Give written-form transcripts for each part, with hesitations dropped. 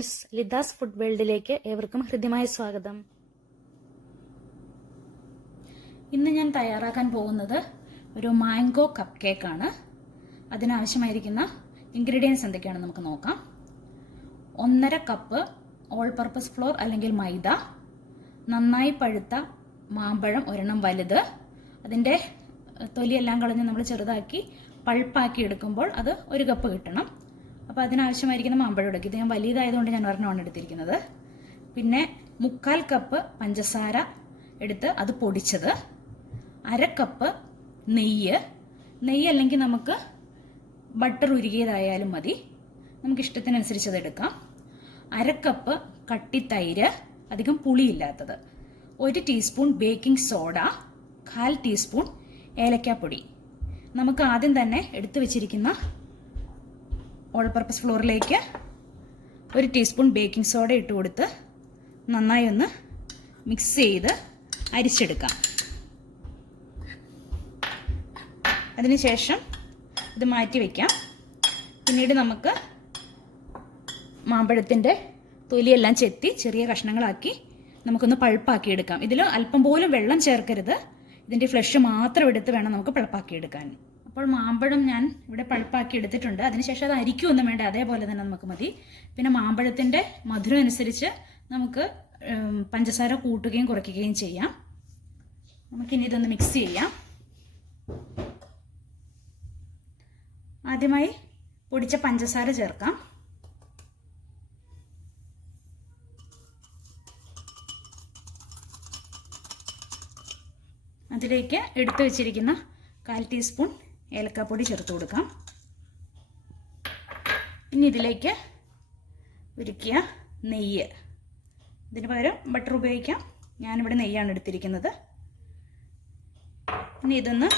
Friends, ലിഥാസ് food വേൾഡിലേക്ക് ഏവർക്കും ഹൃദ്യമായ സ്വാഗതം. ഇന്ന് ഞാൻ തയ്യാറാക്കാൻ പോകുന്നത് ഒരു മാംഗോ കപ്പ് കേക്കാണ്. അതിനാവശ്യമായിരിക്കുന്ന ഇൻഗ്രീഡിയൻസ് എന്തൊക്കെയാണെന്ന് നമുക്ക് നോക്കാം. 1.5 കപ്പ് ഓൾ പർപ്പസ് ഫ്ലോർ അല്ലെങ്കിൽ മൈദ, നന്നായി പഴുത്ത മാമ്പഴം ഒരെണ്ണം വലുത്, അതിൻ്റെ തൊലിയെല്ലാം കളഞ്ഞ് നമ്മൾ ചെറുതാക്കി പൾപ്പാക്കി എടുക്കുമ്പോൾ അത് 1 കപ്പ് കിട്ടണം. അപ്പോൾ അതിനാവശ്യമായിരിക്കുന്ന മാമ്പഴം എടുക്കും. ഇത് ഞാൻ വലിയതായതുകൊണ്ട് ഞാൻ ഒരെണ്ണമാണ് എടുത്തിരിക്കുന്നത്. പിന്നെ 3/4 കപ്പ് പഞ്ചസാര എടുത്ത് അത് പൊടിച്ചത്, 1/2 കപ്പ് നെയ്യ് അല്ലെങ്കിൽ നമുക്ക് ബട്ടർ ഉരുകിയതായാലും മതി, നമുക്ക് ഇഷ്ടത്തിനനുസരിച്ച് അത് എടുക്കാം. 1/2 കപ്പ് കട്ടിത്തൈര്, അധികം പുളിയില്ലാത്തത്, 1 ടീസ്പൂൺ ബേക്കിംഗ് സോഡ, 1/4 ടീസ്പൂൺ ഏലക്കാപ്പൊടി. നമുക്ക് ആദ്യം തന്നെ എടുത്തു വെച്ചിരിക്കുന്ന ഓൾ പർപ്പസ് ഫ്ലോറിലേക്ക് 1 ടീസ്പൂൺ ബേക്കിംഗ് സോഡ ഇട്ട് കൊടുത്ത് നന്നായി ഒന്ന് മിക്സ് ചെയ്ത് അരിച്ചെടുക്കാം. അതിനുശേഷം ഇത് മാറ്റി വയ്ക്കാം. പിന്നീട് നമുക്ക് മാമ്പഴത്തിൻ്റെ തൊലിയെല്ലാം ചെത്തി ചെറിയ കഷ്ണങ്ങളാക്കി നമുക്കൊന്ന് പൾപ്പാക്കി എടുക്കാം. ഇതിൽ അല്പം പോലും വെള്ളം ചേർക്കരുത്, ഇതിൻ്റെ ഫ്ലഷ് മാത്രം എടുത്ത് വേണം നമുക്ക് പൾപ്പാക്കി എടുക്കാൻ. അപ്പോൾ മാമ്പഴം ഞാൻ ഇവിടെ പൾപ്പാക്കി എടുത്തിട്ടുണ്ട്. അതിനുശേഷം അത് അരിക്കൊന്നും വേണ്ട, അതേപോലെ തന്നെ നമുക്ക് മതി. പിന്നെ മാമ്പഴത്തിൻ്റെ മധുരം അനുസരിച്ച് നമുക്ക് പഞ്ചസാര കൂട്ടുകയും കുറയ്ക്കുകയും ചെയ്യാം. നമുക്കിനി ഇതൊന്ന് മിക്സ് ചെയ്യാം. ആദ്യമായി പൊടിച്ച പഞ്ചസാര ചേർക്കാം. അതിലേക്ക് എടുത്തു വെച്ചിരിക്കുന്ന 1/4 ടീസ്പൂൺ ഏലക്കാപ്പൊടി ചേർത്ത് കൊടുക്കാം. ഇനി ഇതിലേക്ക് ഉരുക്കിയ നെയ്യ്, ഇതിന് പകരം ബട്ടർ ഉപയോഗിക്കാം, ഞാനിവിടെ നെയ്യാണ് എടുത്തിരിക്കുന്നത്. ഇനി ഇതൊന്ന്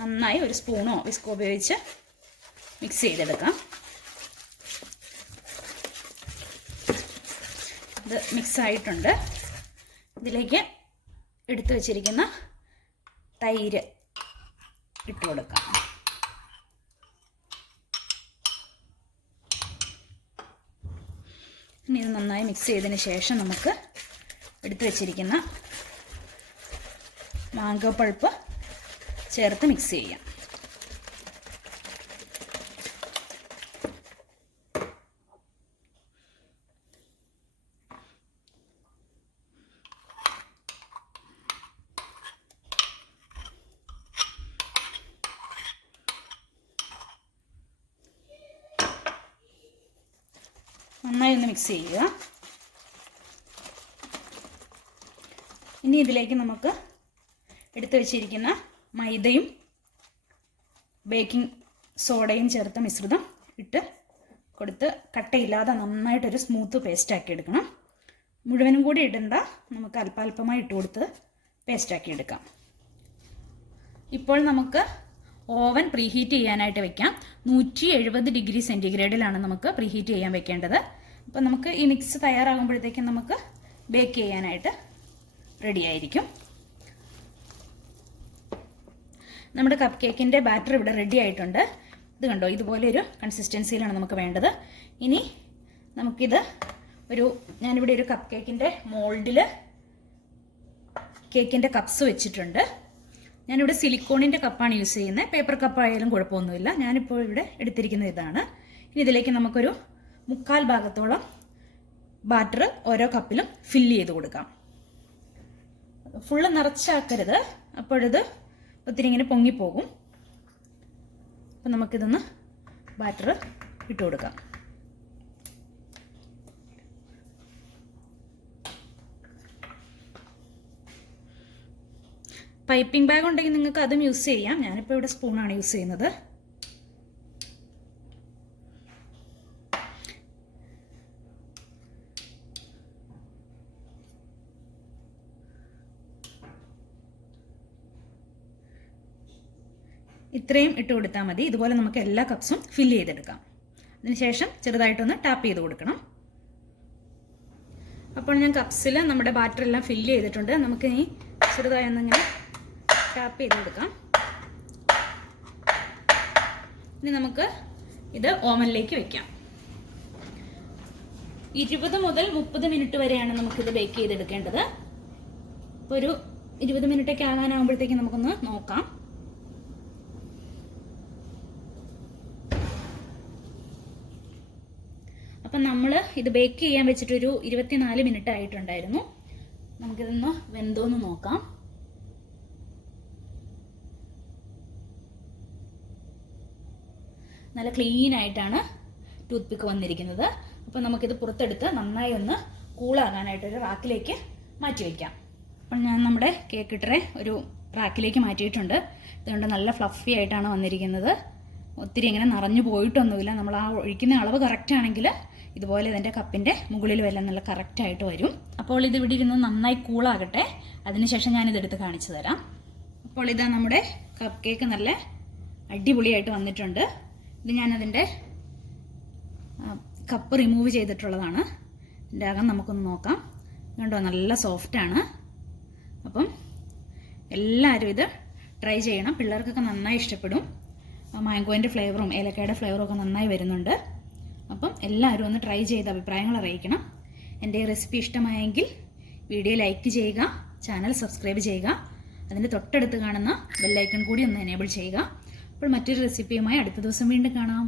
നന്നായി ഒരു സ്പൂണോ വിസ്കോ ഉപയോഗിച്ച് മിക്സ് ചെയ്തെടുക്കാം. ഇത് മിക്സ് ആയിട്ടുണ്ട്. ഇതിലേക്ക് എടുത്തു വച്ചിരിക്കുന്ന തൈര് ഇട്ട് കൊടുക്കാം. ഇനി ഇത് നന്നായി മിക്സ് ചെയ്തതിന് ശേഷം നമുക്ക് എടുത്തു വച്ചിരിക്കുന്ന മാംഗോ പൾപ്പ് ചേർത്ത് മിക്സ് ചെയ്യാം. നന്നായി ഒന്ന് മിക്സ് ചെയ്യുക. ഇനി ഇതിലേക്ക് നമുക്ക് എടുത്തു വെച്ചിരിക്കുന്ന മൈദയും ബേക്കിംഗ് സോഡയും ചേർത്ത മിശ്രിതം ഇട്ട് കൊടുത്ത് കട്ടയില്ലാതെ നന്നായിട്ടൊരു സ്മൂത്ത് പേസ്റ്റാക്കി എടുക്കണം. മുഴുവനും കൂടി ഇടണ്ട, നമുക്ക് അല്പാൽപമായി ഇട്ട് കൊടുത്ത് പേസ്റ്റാക്കി എടുക്കാം. ഇപ്പോൾ നമുക്ക് ഓവൻ പ്രീഹീറ്റ് ചെയ്യാനായിട്ട് വെക്കാം. 170 ഡിഗ്രി സെൻറ്റിഗ്രേഡിലാണ് നമുക്ക് പ്രീഹീറ്റ് ചെയ്യാൻ വെക്കേണ്ടത്. അപ്പോൾ നമുക്ക് ഈ മിക്സ് തയ്യാറാകുമ്പോഴത്തേക്കും നമുക്ക് ബേക്ക് ചെയ്യാനായിട്ട് റെഡി ആയിരിക്കും. നമ്മുടെ കപ്പ് കേക്കിൻ്റെ ബാറ്റർ ഇവിടെ റെഡി ആയിട്ടുണ്ട്. ഇത് കണ്ടോ, ഇതുപോലെ ഒരു കൺസിസ്റ്റൻസിയിലാണ് നമുക്ക് വേണ്ടത്. ഇനി നമുക്കിത് ഞാനിവിടെ ഒരു കപ്പ് കേക്കിൻ്റെ മോൾഡിൽ കേക്കിൻ്റെ കപ്സ് വെച്ചിട്ടുണ്ട്. ഞാനിവിടെ സിലിക്കോണിൻ്റെ കപ്പാണ് യൂസ് ചെയ്യുന്നത്, പേപ്പർ കപ്പായാലും കുഴപ്പമൊന്നുമില്ല. ഞാനിപ്പോൾ ഇവിടെ എടുത്തിരിക്കുന്ന ഇതാണ്. ഇനി ഇതിലേക്ക് നമുക്കൊരു 3/4 ഭാഗത്തോളം ബാറ്റർ ഓരോ കപ്പിലും ഫില്ല് ചെയ്ത് കൊടുക്കാം. ഫുള്ള് നിറച്ചാക്കരുത്, അപ്പോഴത് ഒത്തിരി ഇങ്ങനെ പൊങ്ങിപ്പോകും. അപ്പം നമുക്കിതൊന്ന് ബാറ്റർ ഇട്ട് കൊടുക്കാം. പൈപ്പിംഗ് ബാഗ് ഉണ്ടെങ്കിൽ നിങ്ങൾക്ക് അതും യൂസ് ചെയ്യാം. ഞാനിപ്പോൾ ഇവിടെ സ്പൂണാണ് യൂസ് ചെയ്യുന്നത്. ഇത്രയും ഇട്ട് കൊടുത്താൽ മതി. ഇതുപോലെ നമുക്ക് എല്ലാ കപ്സും ഫില്ല് ചെയ്തെടുക്കാം. അതിനുശേഷം ചെറുതായിട്ടൊന്ന് ടാപ്പ് ചെയ്ത് കൊടുക്കണം. അപ്പോൾ ഞാൻ കപ്സിൽ നമ്മുടെ ബാറ്റർ എല്ലാം ഫില്ല് ചെയ്തിട്ടുണ്ട്. നമുക്ക് ഇനി ചെറുതായി ഒന്നിങ്ങനെ ടാപ്പ് ചെയ്ത് കൊടുക്കാം. ഇനി നമുക്ക് ഇത് ഓവനിലേക്ക് വെക്കാം. 20 മുതൽ 30 മിനിറ്റ് വരെയാണ് നമുക്കിത് ബേക്ക് ചെയ്തെടുക്കേണ്ടത്. ഇപ്പോൾ ഒരു 20 മിനിറ്റൊക്കെ ആകാനാകുമ്പോഴത്തേക്കും നമുക്കൊന്ന് നോക്കാം. അപ്പം നമ്മൾ ഇത് ബേക്ക് ചെയ്യാൻ വെച്ചിട്ടൊരു 24 മിനിറ്റ് ആയിട്ടുണ്ടായിരുന്നു. നമുക്കിതൊന്ന് വെന്തോന്ന് നോക്കാം. നല്ല ക്ലീൻ ആയിട്ടാണ് ടൂത്ത് പിക്ക് വന്നിരിക്കുന്നത്. അപ്പോൾ നമുക്കിത് പുറത്തെടുത്ത് നന്നായി ഒന്ന് കൂളാകാനായിട്ടൊരു റാക്കിലേക്ക് മാറ്റി വയ്ക്കാം. അപ്പം ഞാൻ നമ്മുടെ കേക്ക് ട്രേ ഒരു റാക്കിലേക്ക് മാറ്റിയിട്ടുണ്ട്. ഇതുകൊണ്ട് നല്ല ഫ്ലഫി ആയിട്ടാണ് വന്നിരിക്കുന്നത്. ഒത്തിരി ഇങ്ങനെ നിറഞ്ഞു പോയിട്ടൊന്നുമില്ല. നമ്മൾ ആ ഒഴിക്കുന്ന അളവ് കറക്റ്റ് ആണെങ്കിൽ ഇതുപോലെ ഇതിൻ്റെ കപ്പിൻ്റെ മുകളിലും എല്ലാം നല്ല കറക്റ്റായിട്ട് വരും. അപ്പോൾ ഇത് ഇവിടെ ഇരുന്ന് നന്നായി കൂളാകട്ടെ. അതിനുശേഷം ഞാനിതെടുത്ത് കാണിച്ചു തരാം. അപ്പോൾ ഇതാ നമ്മുടെ കപ്പ് കേക്ക് നല്ല അടിപൊളിയായിട്ട് വന്നിട്ടുണ്ട്. ഇത് ഞാനതിൻ്റെ കപ്പ് റിമൂവ് ചെയ്തിട്ടുള്ളതാണ്. ഇതിൻ്റെ അകം നമുക്കൊന്ന് നോക്കാം. കണ്ടോ, നല്ല സോഫ്റ്റാണ്. അപ്പം എല്ലാവരും ഇത് ട്രൈ ചെയ്യണം. പിള്ളേർക്കൊക്കെ നന്നായി ഇഷ്ടപ്പെടും. മാംഗോൻ്റെ ഫ്ലേവറും ഏലക്കയുടെ ഫ്ലേവറും ഒക്കെ നന്നായി വരുന്നുണ്ട്. അപ്പം എല്ലാവരും ഒന്ന് ട്രൈ ചെയ്ത് അഭിപ്രായങ്ങൾ അറിയിക്കണം. എൻ്റെ ഈ റെസിപ്പി ഇഷ്ടമായെങ്കിൽ വീഡിയോ ലൈക്ക് ചെയ്യുക, ചാനൽ സബ്സ്ക്രൈബ് ചെയ്യുക, അതിൻ്റെ തൊട്ടടുത്ത് കാണുന്ന ബെല്ലൈക്കൺ കൂടി ഒന്ന് എനേബിൾ ചെയ്യുക. അപ്പോൾ മറ്റൊരു റെസിപ്പിയുമായി അടുത്ത ദിവസം വീണ്ടും കാണാം.